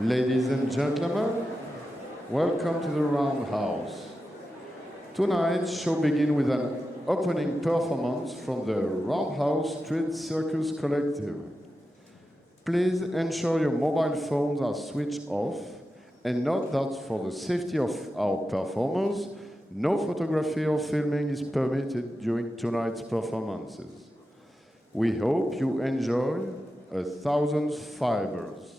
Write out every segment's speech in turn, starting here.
Ladies and gentlemen, welcome to the Roundhouse. Tonight's show begins with an opening performance from the Roundhouse Street Circus Collective. Please ensure your mobile phones are switched off and note that for the safety of our performers, no photography or filming is permitted during tonight's performances. We hope you enjoy Thousand Fibres.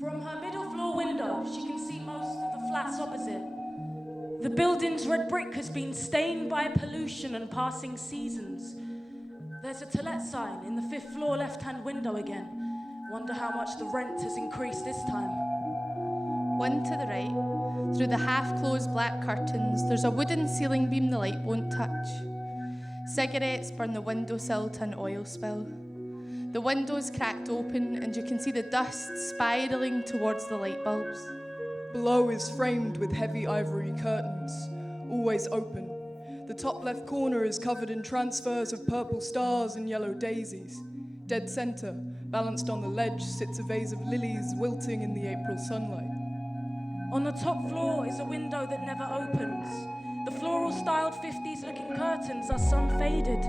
From her middle floor window, she can see most of the flats opposite. The building's red brick has been stained by pollution and passing seasons. There's a to let sign in the 5th floor left-hand window again. Wonder how much the rent has increased this time. One to the right, through the half-closed black curtains, there's a wooden ceiling beam the light won't touch. Cigarettes burn the windowsill to an oil spill. The window's cracked open and you can see the dust spiralling towards the light bulbs. Below is framed with heavy ivory curtains, always open. The top left corner is covered in transfers of purple stars and yellow daisies. Dead center, balanced on the ledge, sits a vase of lilies wilting in the April sunlight. On the top floor is a window that never opens. The floral-styled 50s-looking curtains are sun-faded.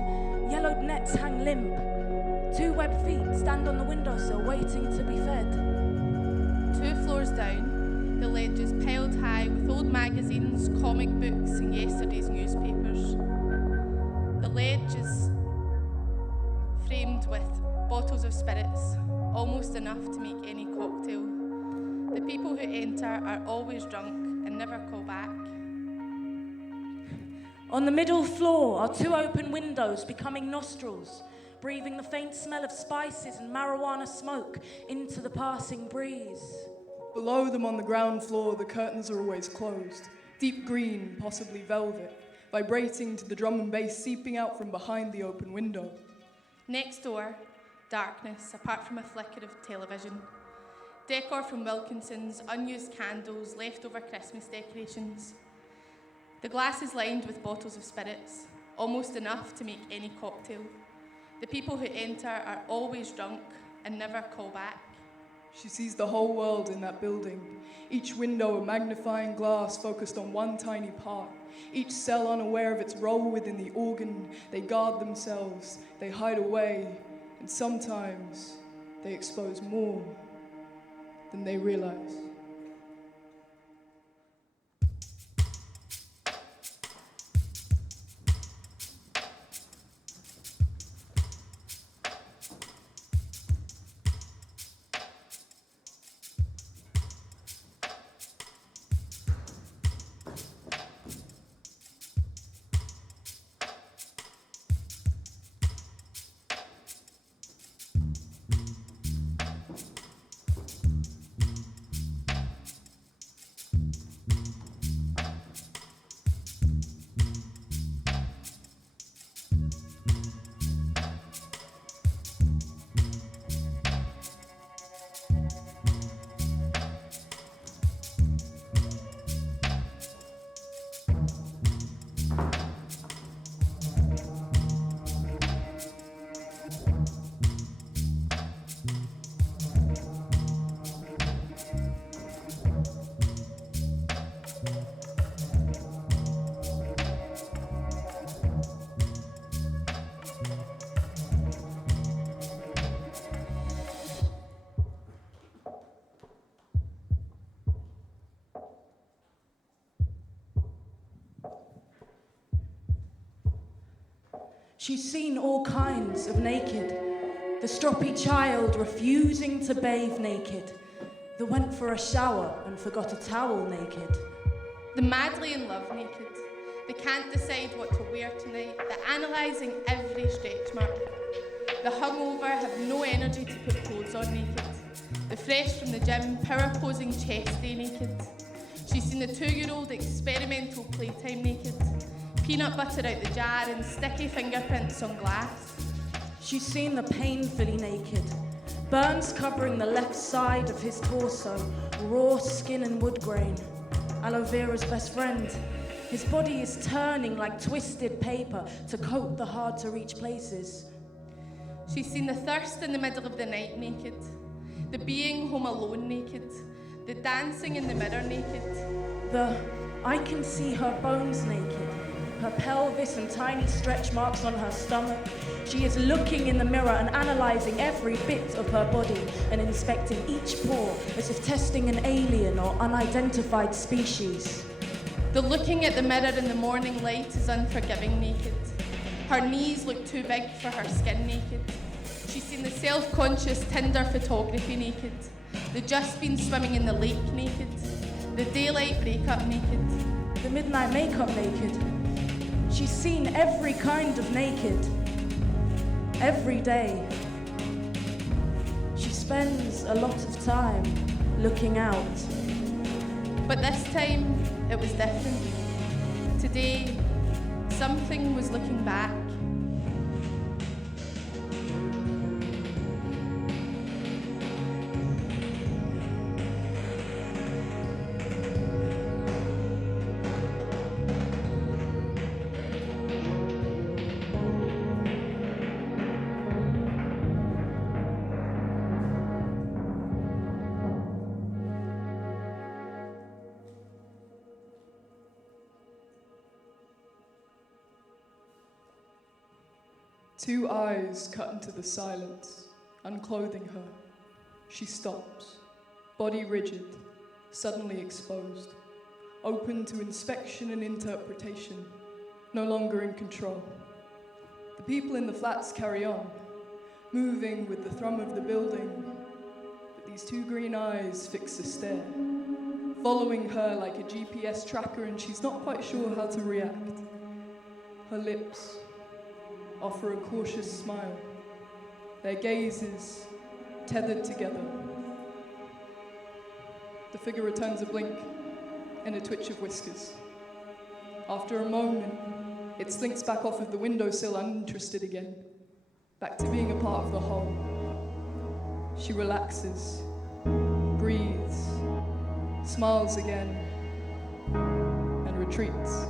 Yellowed nets hang limp. 2 webbed feet stand on the windowsill waiting to be fed. 2 floors down, The ledges piled high with old magazines, comic books, and yesterday's newspapers. The ledge is framed with bottles of spirits, almost enough to make any cocktail. The people who enter are always drunk and never call back. On the middle floor are 2 open windows becoming nostrils, breathing the faint smell of spices and marijuana smoke into the passing breeze. Below them on the ground floor, the curtains are always closed, deep green, possibly velvet, vibrating to the drum and bass seeping out from behind the open window. Next door, darkness, apart from a flicker of television. Decor from Wilkinson's, unused candles, leftover Christmas decorations. The glass is lined with bottles of spirits, almost enough to make any cocktail. The people who enter are always drunk and never call back. She sees the whole world in that building, each window a magnifying glass focused on one tiny part, each cell unaware of its role within the organ. They guard themselves, they hide away, and sometimes they expose more than they realize. She's seen all kinds of naked. The stroppy child refusing to bathe naked. The went for a shower and forgot a towel naked. The madly in love naked. They can't decide what to wear tonight. They're analysing every stretch mark. The hungover have no energy to put clothes on naked. The fresh from the gym, power posing chest day naked. She's seen the 2-year-old experimental playtime naked. Peanut butter out the jar and sticky fingerprints on glass. She's seen the painfully naked. Burns covering the left side of his torso, raw skin and wood grain. Aloe Vera's best friend. His body is turning like twisted paper to coat the hard-to-reach places. She's seen the thirst in the middle of the night naked. The being home alone naked. The dancing in the mirror naked. I can see her bones naked. Her pelvis and tiny stretch marks on her stomach. She is looking in the mirror and analysing every bit of her body and inspecting each pore as if testing an alien or unidentified species. The looking at the mirror in the morning light is unforgiving naked. Her knees look too big for her skin naked. She's seen the self-conscious Tinder photography naked. The just been swimming in the lake naked. The daylight breakup naked. The midnight makeup naked. She's seen every kind of naked, every day. She spends a lot of time looking out. But this time, it was different. Today, something was looking back. Two eyes cut into the silence, unclothing her. She stops, body rigid, suddenly exposed, open to inspection and interpretation, no longer in control. The people in the flats carry on, moving with the thrum of the building, but these two green eyes fix a stare, following her like a GPS tracker, and she's not quite sure how to react. Her lips offer a cautious smile, their gazes tethered together. The figure returns a blink and a twitch of whiskers. After a moment, it slinks back off of the windowsill, uninterested again, back to being a part of the whole. She relaxes, breathes, smiles again, and retreats.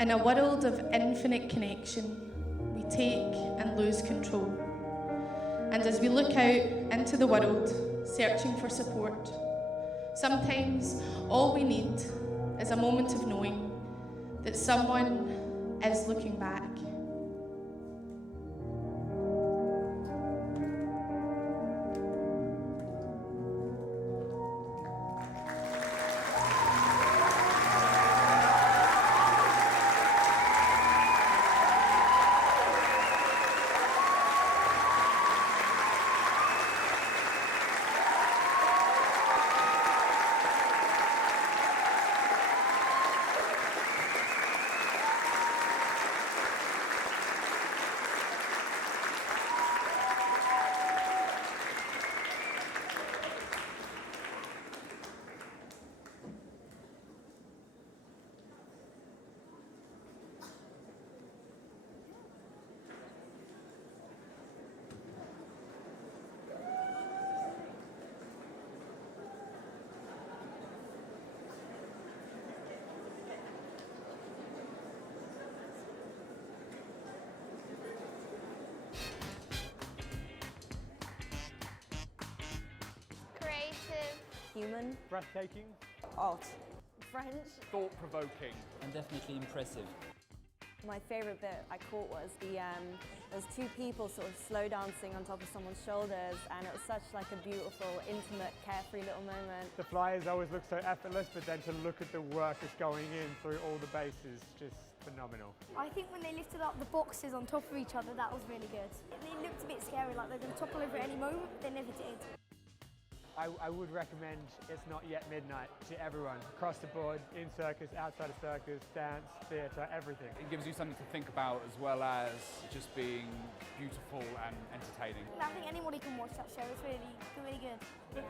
In a world of infinite connection, we take and lose control. And as we look out into the world, searching for support, sometimes all we need is a moment of knowing that someone is looking back. Human. Breathtaking. Art. French. Thought-provoking. And definitely impressive. My favourite bit I caught was there was two people sort of slow dancing on top of someone's shoulders, and it was such like a beautiful, intimate, carefree little moment. The flyers always look so effortless, but then to look at the work that's going in through all the bases, just phenomenal. I think when they lifted up the boxes on top of each other, that was really good. They looked a bit scary, like they were going to topple over at any moment, but they never did. I would recommend It's Not Yet Midnight to everyone, across the board, in circus, outside of circus, dance, theatre, everything. It gives you something to think about as well as just being beautiful and entertaining. I think anybody can watch that show, it's really good.